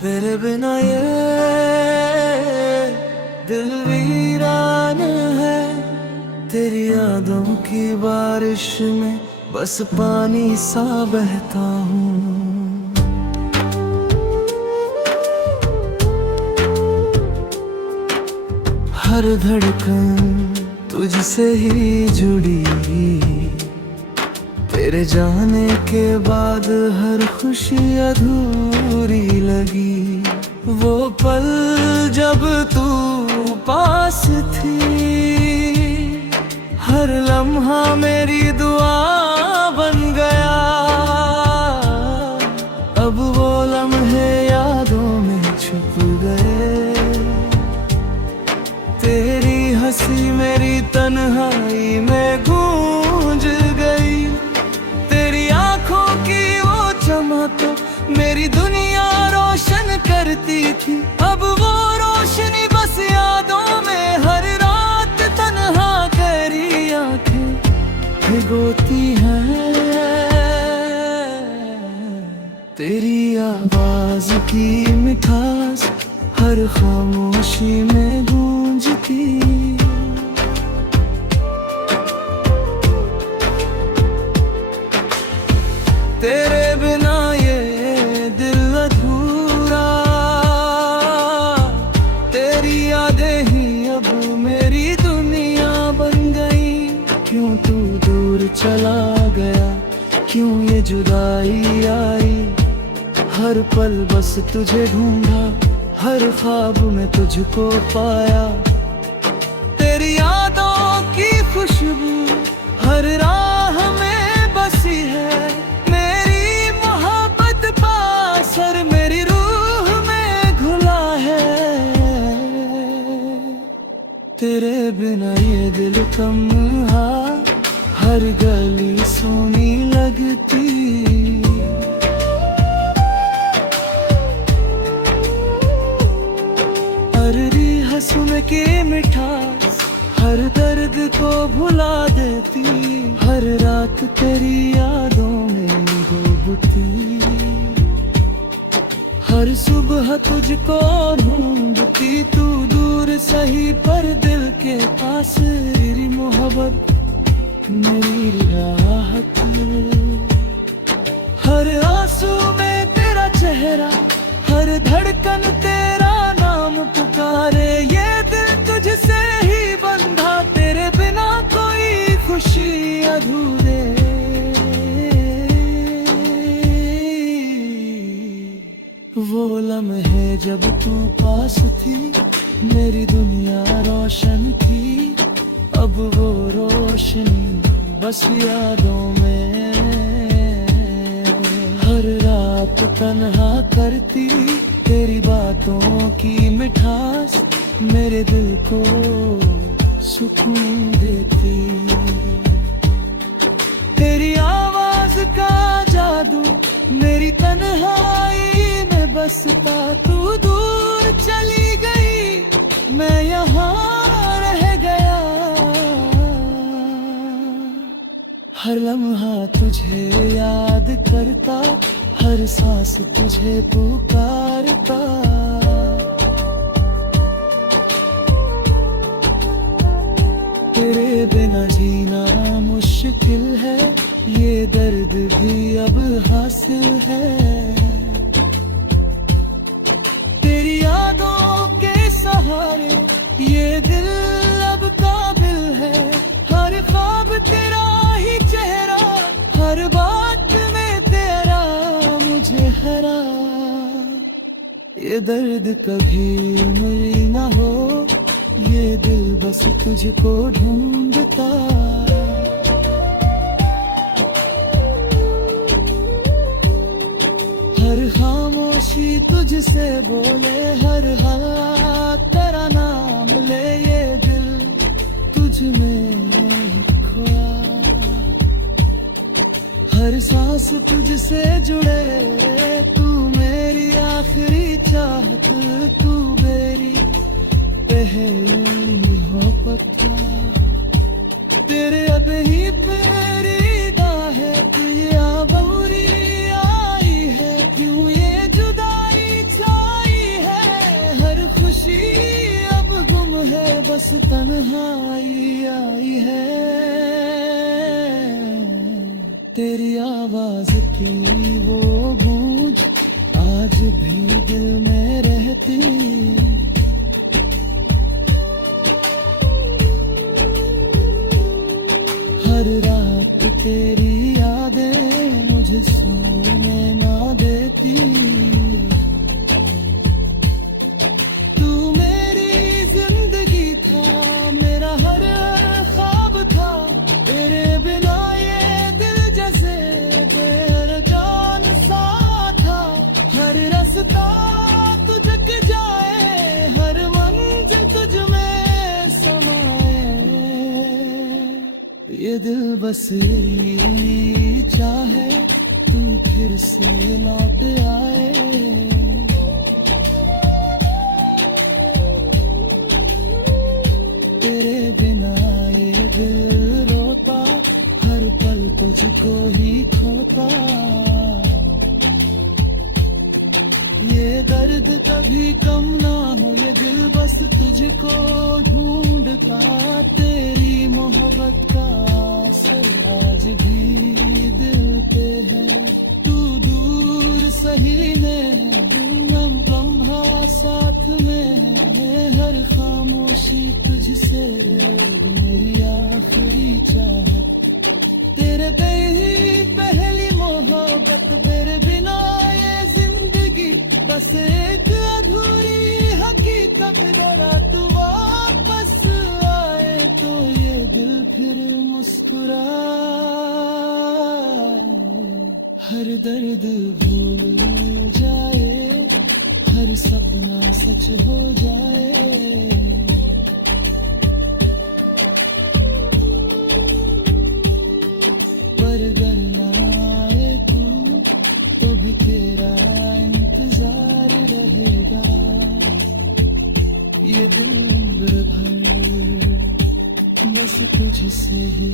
तेरे बिना ये दिल वीरान है। तेरी यादों की बारिश में बस पानी सा बहता हूँ। हर धड़कन तुझसे ही जुड़ी, तेरे जाने के बाद हर खुशी अधूरी लगी। वो पल जब तू पास थी, हर लम्हा मेरी दुआ बन गया। अब वो लम्हे यादों में छुप गए। तेरी हंसी मेरी तन्हाई में गूंज गई। तेरी आंखों की वो चमक मेरी दुनिया रोशन करती थी। अब वो रोशनी बस यादों में हर रात तन्हा करी आंखें भिगोती हैं। तेरी आवाज की मिठास हर खामोशी में गूंजती। तेरे बिना ये दिल अधूरा, तेरी यादें ही अब मेरी दुनिया बन गई। क्यों तू दूर चला गया, क्यों ये जुदाई आई। हर पल बस तुझे ढूंढा, हर ख्वाब में तुझको पाया। तेरी यादों की खुशबू हर राह में बसी है। मेरी मोहब्बत पास और मेरी रूह में घुला है। तेरे बिना ये दिल तन्हा, हर गली सोनी लगती। सुन के मिठास हर दर्द को भुला देती। हर रात तेरी यादों में डूबती। हर सुबह तुझको ढूंढती। तू दूर सही पर दिल के पास। तेरी मोहब्बत मेरी राहत। हर आंसू में तेरा चेहरा, हर धड़कन तेरा नाम पुकारे। ये दिल तुझसे ही बंधा, तेरे बिना कोई खुशी अधूरे। वो लम्हे जब तू पास थी, मेरी दुनिया रोशन थी। अब वो रोशनी बस यादों में हर रात तन्हा करती। तेरी बातों की मिठास मेरे दिल को सुकून देती। तेरी आवाज का जादू मेरी तन्हाई में बसता। तू दूर चली गई, मैं यहाँ रह गया। हर लम्हा तुझे याद करता, हर सांस तुझे पुकारता। तेरे बिना जीना मुश्किल है, ये दर्द भी अब हासिल है। तेरी यादों के सहारे ये दिल अब काबिल है। हर ख्वाब तेरा ही चेहरा, हर बात में तेरा मुझे हरा। ये दर्द कभी मेरी ना हो, ये दिल बस तुझको ढूंढता। हर खामोशी तुझसे बोले, हर हाथ तेरा नाम ले। ये दिल तुझ में खोया, हर सांस तुझसे जुड़े। तू मेरी आखिरी चाहत, तू मेरी पहली मोहब्बत। तेरे अब ही मेरी दा है, तू ये आबूरी आई है। क्यों ये जुदाई चाह तन्हाई आई है, तेरी आवाज की वो गूंज आज भी दिल में रहती। हर रात तेरी यादें मुझे सोने ना देती। तू मेरी जिंदगी था, मेरा हर ख्वाब था, तेरे बिना ये दिल जैसे बेजान सा था। हर रास्ता तुझ के जाए, हर मंजिल तुझ में समाए, ये दिल बस यही चाहे तू फिर से लौट आए। तेरे बिना ये दिल रोता, हर पल तुझको ही खोता। ये दर्द कभी कम ना हो, ये दिल बस तुझको ढूंढता। तेरी मोहब्बत का असर आज भी दिल पे है। तू दूर सही में है, लम्हा साथ में है। हर खामोशी तुझसे मेरी आखिरी चाहत। तेरे पे ही पहली मोहब्बत, तेरे बिना ये जिंदगी बस एक अधूरी हकीकत। जरा तू वापस आए तो ये दिल फिर मुस्कुराए। हर दर्द भूल जाए, हर सपना सच हो जाए। पर अगर ना आए तू तो भी तेरा इंतजार रहेगा। ये दिल उम्र भर बस तुझसे ही